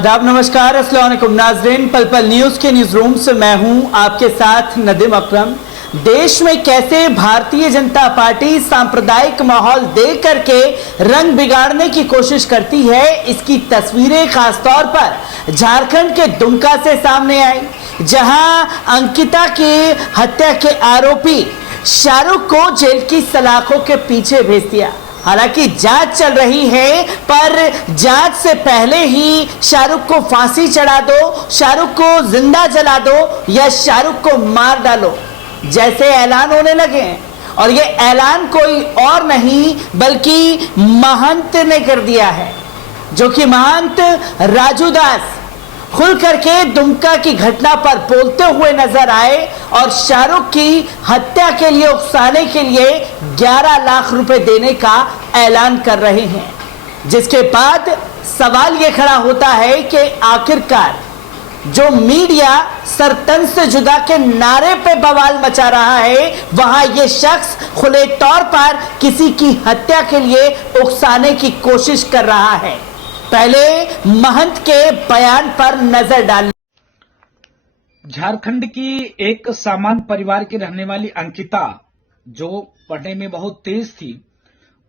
आदाब, नमस्कार, अस्सलाम वालेकुम नाज़रीन। पल पल न्यूज़ के न्यूज़ रूम से मैं हूं आपके साथ नदीम अकरम। देश में कैसे भारतीय जनता पार्टी सांप्रदायिक माहौल दे करके रंग बिगाड़ने की कोशिश करती है, इसकी तस्वीरें खासतौर पर झारखंड के दुमका से सामने आई, जहां अंकिता की हत्या के आरोपी शाहरुख को जेल की सलाखों के पीछे भेज दिया। हालांकि जांच चल रही है, पर जांच से पहले ही शाहरुख को फांसी चढ़ा दो, शाहरुख को जिंदा जला दो या शाहरुख को मार डालो जैसे ऐलान होने लगे हैं। और ये ऐलान कोई और नहीं बल्कि महंत ने कर दिया है, जो कि महंत राजू दास खुल करके दुमका की घटना पर बोलते हुए नजर आए और शाहरुख की हत्या के लिए उकसाने के लिए 11 लाख रुपए देने का ऐलान कर रहे हैं। जिसके बाद सवाल यह खड़ा होता है कि आखिरकार जो मीडिया सर तन से जुदा के नारे पे बवाल मचा रहा है, वहां यह शख्स खुले तौर पर किसी की हत्या के लिए उकसाने की कोशिश कर रहा है। पहले महंत के बयान पर नजर डाल। झारखंड की एक सामान्य परिवार की रहने वाली अंकिता, जो पढ़ने में बहुत तेज थी,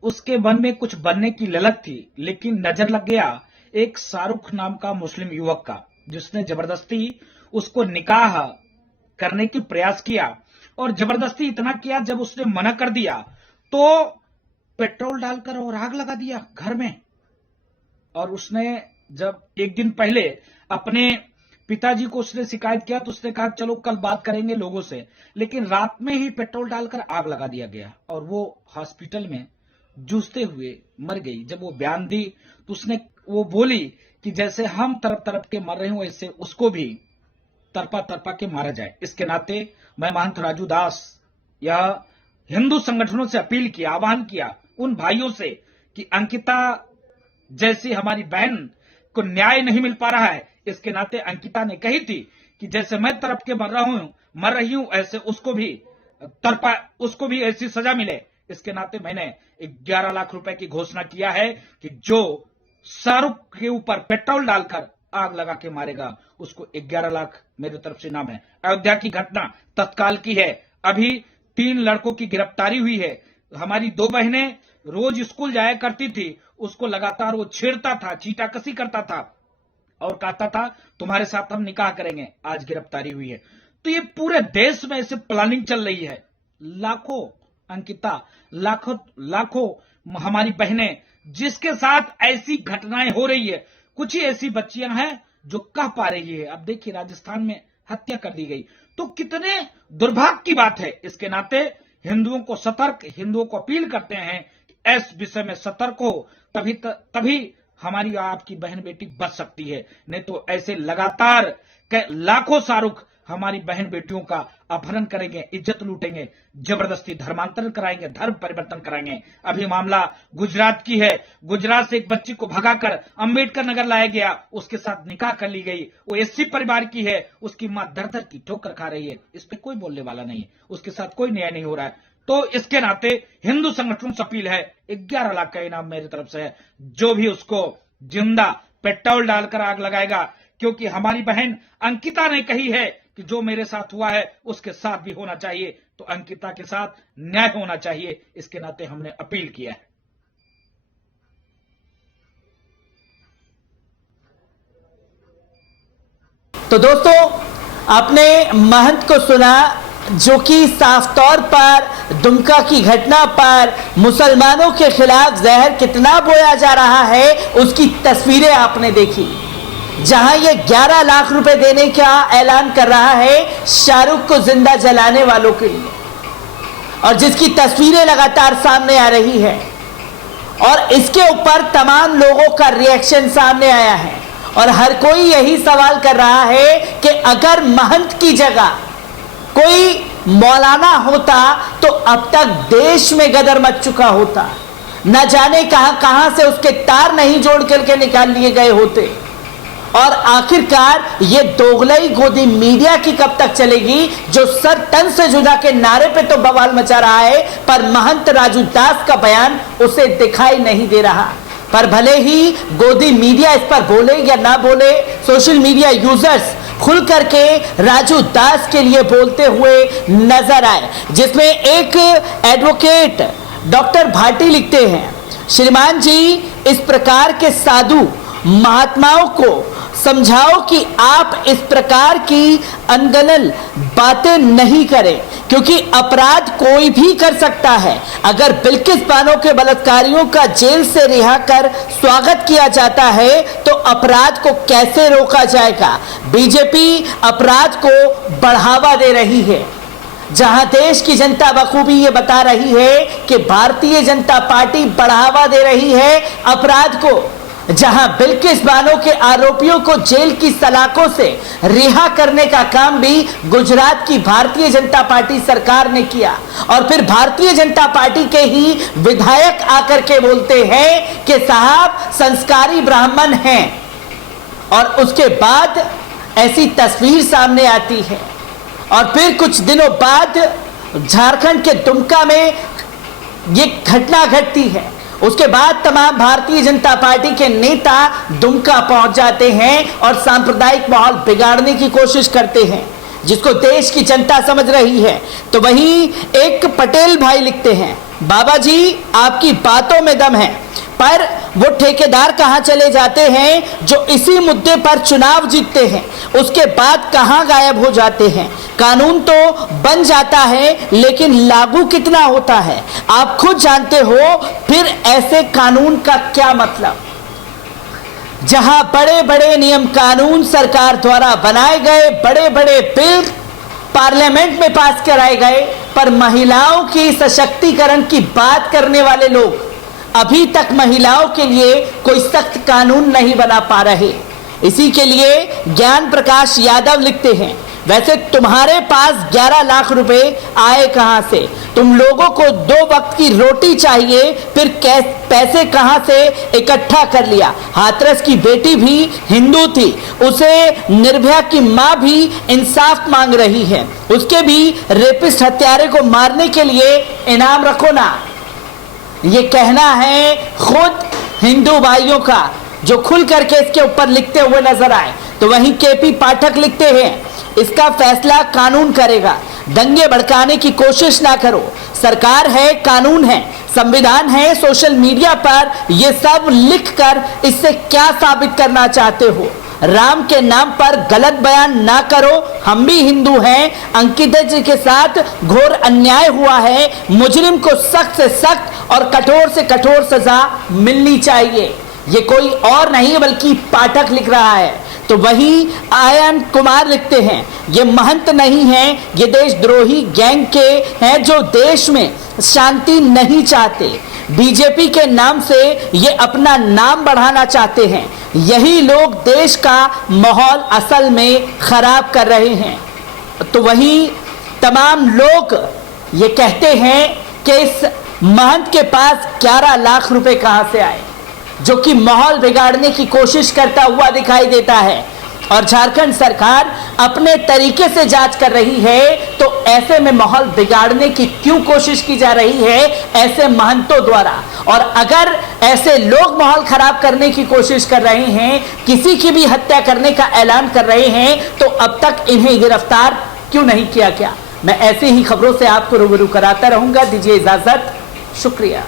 उसके मन में कुछ बनने की ललक थी, लेकिन नजर लग गया एक शाहरुख नाम का मुस्लिम युवक का, जिसने जबरदस्ती उसको निकाह करने की प्रयास किया। और जबरदस्ती इतना किया, जब उसने मना कर दिया तो पेट्रोल डालकर और आग लगा दिया घर में। और उसने जब एक दिन पहले अपने पिताजी को उसने शिकायत किया तो उसने कहा चलो कल बात करेंगे लोगों से, लेकिन रात में ही पेट्रोल डालकर आग लगा दिया गया और वो हॉस्पिटल में जूझते हुए मर गई। जब वो बयान दी तो वो बोली कि जैसे हम तरफ तरफ के मर रहे हो, वैसे उसको भी तरपा तरपा के मारा जाए। इसके नाते मैं महंत राजू दास या हिंदू संगठनों से अपील किया, आह्वान किया उन भाइयों से कि अंकिता जैसी हमारी बहन को न्याय नहीं मिल पा रहा है। इसके नाते अंकिता ने कही थी कि जैसे मैं तरफ के मर रही हूं, ऐसे उसको भी ऐसी सजा मिले। इसके नाते मैंने 11 लाख रुपए की घोषणा किया है कि जो शाहरुख के ऊपर पेट्रोल डालकर आग लगा के मारेगा, उसको 11 लाख मेरी तरफ से इनाम है। अयोध्या की घटना तत्काल की है। अभी 3 लड़कों की गिरफ्तारी हुई है। हमारी 2 बहनें रोज स्कूल जाया करती थी, उसको लगातार वो छेड़ता था, चीटाकसी करता था और कहता था तुम्हारे साथ हम निकाह करेंगे। आज गिरफ्तारी हुई है। तो ये पूरे देश में ऐसे प्लानिंग चल रही है। लाखों अंकिता, लाखों हमारी बहनें जिसके साथ ऐसी घटनाएं हो रही है। कुछ ही ऐसी बच्चियां हैं जो कह पा रही है। अब देखिए राजस्थान में हत्या कर दी गई, तो कितने दुर्भाग्य की बात है। इसके नाते हिंदुओं को अपील करते हैं कि इस विषय में सतर्क हो, तभी हमारी आपकी बहन बेटी बच सकती है। नहीं तो ऐसे लगातार लाखों शाहरुख हमारी बहन बेटियों का अपहरण करेंगे, इज्जत लूटेंगे, जबरदस्ती धर्मांतरण कराएंगे, धर्म परिवर्तन कराएंगे। अभी मामला गुजरात की है। गुजरात से एक बच्ची को भगाकर अंबेडकर नगर लाया गया, उसके साथ निकाह कर ली गई। वो एससी परिवार की है, उसकी मां दर दर की ठोकर खा रही है। इस पे कोई बोलने वाला नहीं है, उसके साथ कोई न्याय नहीं हो रहा है। तो इसके नाते हिंदू संगठनों से अपील है, 11 लाख का इनाम मेरी तरफ से है, जो भी उसको जिंदा पेट्रोल डालकर आग लगाएगा। क्योंकि हमारी बहन अंकिता ने कही है कि जो मेरे साथ हुआ है उसके साथ भी होना चाहिए, तो अंकिता के साथ न्याय होना चाहिए। इसके नाते हमने अपील किया है। तो दोस्तों, आपने महंत को सुना, जो कि साफ तौर पर दुमका की घटना पर मुसलमानों के खिलाफ जहर कितना बोया जा रहा है उसकी तस्वीरें आपने देखी, जहां ये 11 लाख रुपए देने का ऐलान कर रहा है शाहरुख को जिंदा जलाने वालों के लिए, और जिसकी तस्वीरें लगातार सामने आ रही है। और इसके ऊपर तमाम लोगों का रिएक्शन सामने आया है और हर कोई यही सवाल कर रहा है कि अगर महंत की जगह कोई मौलाना होता तो अब तक देश में गदर मच चुका होता। न जाने कहां से उसके तार नहीं जोड़ करके निकाल लिए गए होते। और आखिरकार ये दोगलई गोदी मीडिया की कब तक चलेगी, जो सर तन से जुदा के नारे पे तो बवाल मचा रहा है, पर महंत राजू दास का बयान उसे दिखाई नहीं दे रहा। पर भले ही गोदी मीडिया इस पर बोले या ना बोले, सोशल मीडिया यूजर्स खुल करके राजू दास के लिए बोलते हुए नजर आए, जिसमें एक एडवोकेट डॉक्टर भाटी लिखते हैं, श्रीमान जी इस प्रकार के साधु महात्माओं को समझाओ कि आप इस प्रकार की अनगनल बातें नहीं करें, क्योंकि अपराध कोई भी कर सकता है। अगर बिल्किस बानो के बलात्कारियों का जेल से रिहा कर स्वागत किया जाता है तो अपराध को कैसे रोका जाएगा? बीजेपी अपराध को बढ़ावा दे रही है, जहां देश की जनता बखूबी ये बता रही है कि भारतीय जनता पार्टी बढ़ावा दे रही है अपराध को, जहां बिल्किस बानो के आरोपियों को जेल की सलाखों से रिहा करने का काम भी गुजरात की भारतीय जनता पार्टी सरकार ने किया, और फिर भारतीय जनता पार्टी के ही विधायक आकर के बोलते हैं कि साहब संस्कारी ब्राह्मण हैं, और उसके बाद ऐसी तस्वीर सामने आती है। और फिर कुछ दिनों बाद झारखंड के दुमका में ये घटना घटती है। उसके बाद तमाम भारतीय जनता पार्टी के नेता दुमका पहुंच जाते हैं और सांप्रदायिक माहौल बिगाड़ने की कोशिश करते हैं, जिसको देश की जनता समझ रही है। तो वहीं एक पटेल भाई लिखते हैं, बाबा जी आपकी बातों में दम है, पर वो ठेकेदार कहां चले जाते हैं जो इसी मुद्दे पर चुनाव जीतते हैं, उसके बाद कहां गायब हो जाते हैं? कानून तो बन जाता है लेकिन लागू कितना होता है आप खुद जानते हो, फिर ऐसे कानून का क्या मतलब? जहां बड़े बड़े नियम कानून सरकार द्वारा बनाए गए, बड़े बड़े बिल पार्लियामेंट में पास कराए गए, पर महिलाओं की सशक्तिकरण की बात करने वाले लोग अभी तक महिलाओं के लिए कोई सख्त कानून नहीं बना पा रहे। इसी के लिए ज्ञान प्रकाश यादव लिखते हैं, वैसे तुम्हारे पास 11 लाख रुपए आए कहां से? तुम लोगों को 2 वक्त की रोटी चाहिए, फिर पैसे कहां से इकट्ठा कर लिया? हाथरस की बेटी भी हिंदू थी, उसे निर्भया की मां भी इंसाफ मांग रही है, उसके भी रेपिस्ट हत्यारे को मारने के लिए इनाम रखो ना। ये कहना है खुद हिंदू भाइयों का, जो खुल करके इसके ऊपर लिखते हुए नजर आए। तो वहीं केपी पाठक लिखते हैं, इसका फैसला कानून करेगा, दंगे भड़काने की कोशिश ना करो, सरकार है, कानून है, संविधान है, सोशल मीडिया पर ये सब लिखकर इससे क्या साबित करना चाहते हो? राम के नाम पर गलत बयान ना करो, हम भी हिंदू हैं, अंकिता जी के साथ घोर अन्याय हुआ है, मुजरिम को सख्त से सख्त और कठोर से कठोर सजा मिलनी चाहिए। ये कोई और नहीं बल्कि पाठक लिख रहा है। तो वही आयन कुमार लिखते हैं, ये महंत नहीं है, ये देशद्रोही गैंग के हैं जो देश में शांति नहीं चाहते, बीजेपी के नाम से ये अपना नाम बढ़ाना चाहते हैं, यही लोग देश का माहौल असल में खराब कर रहे हैं। तो वही तमाम लोग ये कहते हैं कि इस महंत के पास 11 लाख रुपए कहां से आए, जो कि माहौल बिगाड़ने की कोशिश करता हुआ दिखाई देता है। और झारखंड सरकार अपने तरीके से जांच कर रही है, तो ऐसे में माहौल बिगाड़ने की क्यों कोशिश की जा रही है ऐसे महंतों द्वारा? और अगर ऐसे लोग माहौल खराब करने की कोशिश कर रहे हैं, किसी की भी हत्या करने का ऐलान कर रहे हैं, तो अब तक इन्हें गिरफ्तार क्यों नहीं किया गया? मैं ऐसे ही खबरों से आपको रूबरू कराता रहूंगा। दीजिए इजाजत, शुक्रिया।